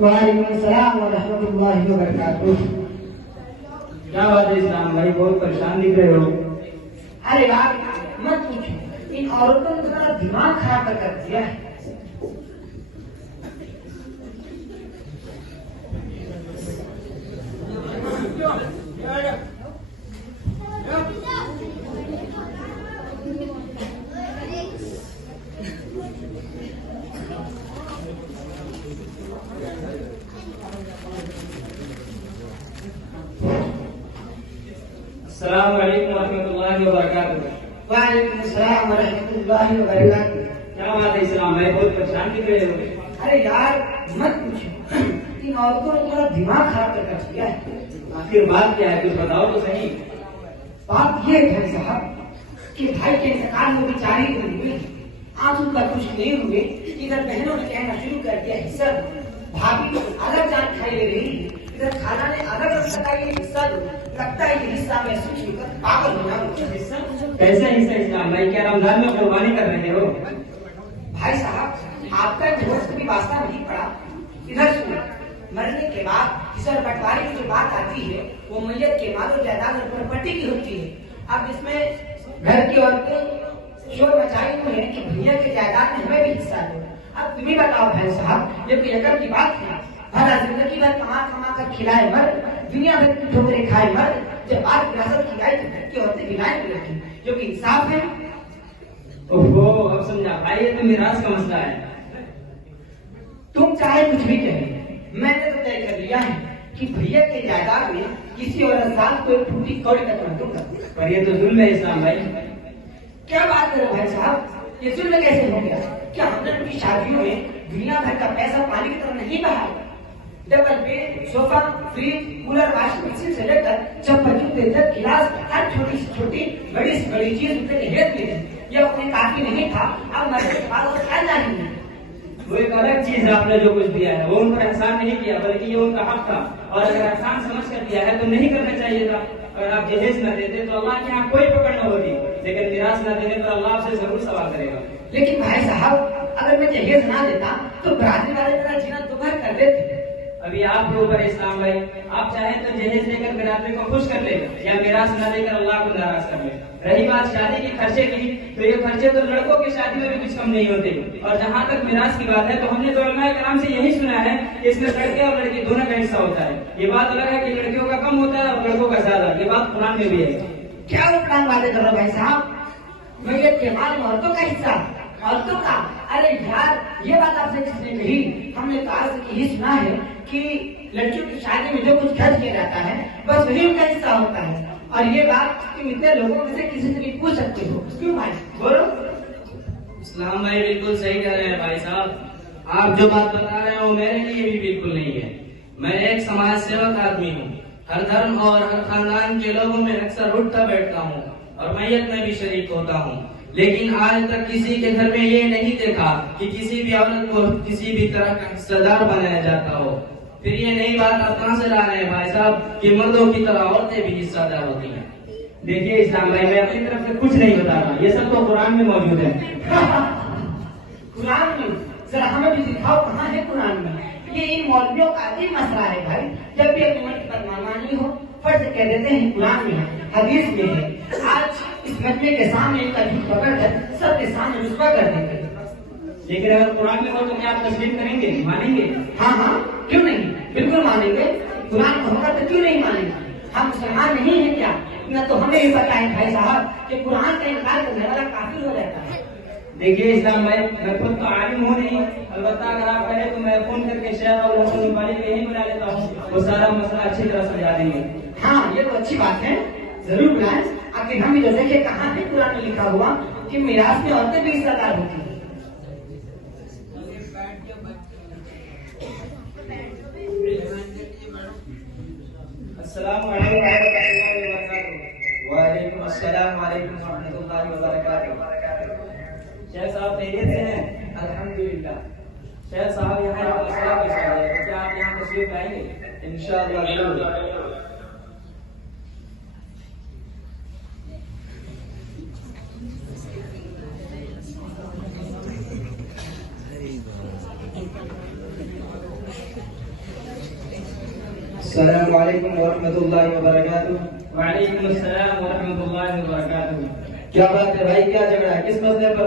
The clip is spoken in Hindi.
वालेकुम सलाम व रहमतुल्लाहि व बरकातुहू। क्या बात है इस्लाम भाई, बहुत परेशान दिख रहे हो। अरे बात मत पूछो, इन औरतों ने तुम्हारा दिमाग खराब कर दिया है। अस्सलाम वालेकुम रहमतुल्लाहि व बरकातुहू। वालेकुम सलाम व रहमतुल्लाहि व बरकातुहू। क्या बात है इस्लाम भाई, बहुत परेशान दिख रहे हो। अरे यार मत पूछो, इन औरतों ने तुम्हारा दिमाग खराब कर दिया है। आखिर बात क्या है, कुछ बताओ तो सही। बात ये है साहब कि भाई के इंतकाल में बेचारी हुई, आज उनका कुछ नहीं हुए, इधर बहनों ने कहना शुरू कर दिया हिस्सा दो, भाभी अलग जान खाई ले रही है, इधर खाना ने अलग बताई हिस्सा दो। लगता है ये हिस्सा में सोच कर पागल हो जाऊंगा। हिस्सा कैसा हिस्सा इस्लाम भाई, क्या रमजान में कुर्बानी कर रहे हो? भाई साहब आपका डिवोर्स कभी वास्ता नहीं पड़ा। इधर सुनो, मरने के बाद किसी बंटवारे की जो बात आती है वो मैयत के मालो जायदाद और प्रॉपर्टी की होती है। अब इसमें घर की औरतें शोर मचाई हुई है कि भैया के जायदाद में हमें भी हिस्सा दो। अब तुम ही बताओ भाई साहब, ये कोई अकल की बात है? भला जिंदगी भर कमा कमा कर खिलाए मर, दुनिया भर की ठोकरें खाए मर, जब बात विरासत की आई तो घर की औरतें गिनाए लगी, जो कि इंसाफ है। ओहो, अब समझा भाई, ये तो मिरास का मसला है। तुम चाहे कुछ भी कहे, मैंने तो तय कर लिया है कि भैया के जायदाद में किसी और साथ को एक टूटी कौड़ी तक न दूंगा। पर ये तो जुल्म है इस्लाम भाई। क्या बात करो भाई साहब, ये जुल्म कैसे हो गया? क्या हमने उनकी शादियों में दुनिया भर का पैसा पानी की तरह नहीं बहाया? Double bed, sofa, fridge, cooler, washing machine से लेकर चप्पल, जूते तक, गिलास, हर छोटी से छोटी बड़ी से बड़ी चीज उनके हेत में थी। यह अपने काफी नहीं था, अब मरने के बाद वो क्या जानेंगे? वो एक अलग चीज है, आपने जो कुछ दिया है वो उन पर एहसान नहीं किया, बल्कि ये उनका हक था। और अगर एहसान समझ कर दिया है तो नहीं करना चाहिए था। अगर आप जहेज न देते तो अल्लाह के यहाँ कोई पकड़ न होती, लेकिन मिरास न देने पर अल्लाह आपसे जरूर सवाल करेगा। लेकिन भाई साहब, अगर मैं जहेज ना देता तो बरादरी वाले मेरा जीना दोपहर कर देते। अभी आपके ऊपर इस्लाम भाई, आप चाहें तो जहेज लेकर बिरादरी को खुश कर ले, या मिरास न देकर अल्लाह को नाराज कर ले। रही बात शादी के खर्चे की, तो ये खर्चे तो लड़कों की शादी में भी कुछ कम नहीं होते। और जहाँ तक मिरास की बात है तो हमने तो उलमाए कराम से यही सुना है कि इसमें लड़के और लड़की दोनों का हिस्सा होता है। ये बात अलग है कि लड़कियों का कम होता है और लड़कों का ज्यादा, ये बात कुरान में भी है। क्या उलटान वादे कर रहे हो भाई साहब? मैयत के माल में औरतों का हिस्सा, औरतों का? अरे यार, ये बात आपने किसने कही? हमने तो आज तक यही सुना है कि लड़कियों की शादी में जो कुछ खर्च किया जाता है बस वही उनका हिस्सा होता है। और ये बात तुम इतने लोगों में से किसी से भी पूछ सकते हो, क्यों भाई? बोलो। इस्लाम भाई बिल्कुल सही कह रहे हैं भाई साहब। आप जो बात बता रहे हो मेरे लिए भी बिल्कुल नहीं है। मैं एक समाज सेवक आदमी हूँ, हर धर्म और हर खानदान के लोगों में अक्सर उठता बैठता हूँ और मैयत में भी शरीक होता हूँ, लेकिन आज तक किसी के घर में ये नहीं देखा कि किसी भी औरत को किसी भी तरह का हिस्सेदार बनाया जाता हो। फिर ये नई बात आप कहाँ से ला रहे हैं भाई साहब कि मर्दों की तरह औरतें भी हिस्सेदार होती हैं? देखिए इस्लाम भाई, मैं अपनी तरफ से कुछ नहीं बता रहा, ये सब तो कुरान में मौजूद है। कुरान में? जरा हमें भी दिखाओ, कहाँ है कुरान में? ये इन मौलवियों का अजीब मसला है भाई। जब भी अपनी मन पर मनमानी हो फट से कह देते हैं कुरान में है, हदीस में है। आज इस मजमे के सामने इनका झूठ पकड़ कर सबके सामने रुस्वा कर देंगे। लेकिन अगर कुरान में हो तो क्या आप तस्लीम करेंगे, मानेंगे? हाँ हाँ, क्यों नहीं, बिल्कुल मानेंगे। कुरान में होगा तो क्यों नहीं मानेंगे? हम मुसलमान नहीं है क्या? न तो हमें भी पता है भाई साहब कि कुरान का इनकार करने वाला काफिर हो जाता है। देखिए इस्लाम भाई, मैं खुद तो आलिम हूँ नहीं, अलबत्ता अगर आप कहें तो मैं फोन करके शेख और हसन वाली को यही बुला लेता हूँ, वो सारा मसला अच्छी तरह समझा देंगे। हाँ, ये तो अच्छी बात है, जरूर बुलाएं। आखिर हम भी तो देखे कहाँ है कुरान में लिखा हुआ कि मिरास में औरतें भी हिस्सेदार होती है। वालेकुम अस्सलाम वालेकुम रहमतुल्लाहि व बरकातुहू। शेख साहब खैरियत से हैं? अल्हम्दुलिल्लाह। शेख साहब यहाँ एक मसला पेश आ रहा है, तो क्या आप यहाँ तशरीफ लाएंगे? इंशाअल्लाह जरूर। अस्सलाम वालेकुम वरहमतुल्लाहि वबरकातुहू। वालेकुम अस्सलाम व रहमतुल्लाहि व बरकातहू। क्या बात है भाई, क्या झगड़ा है, किस मसले पर?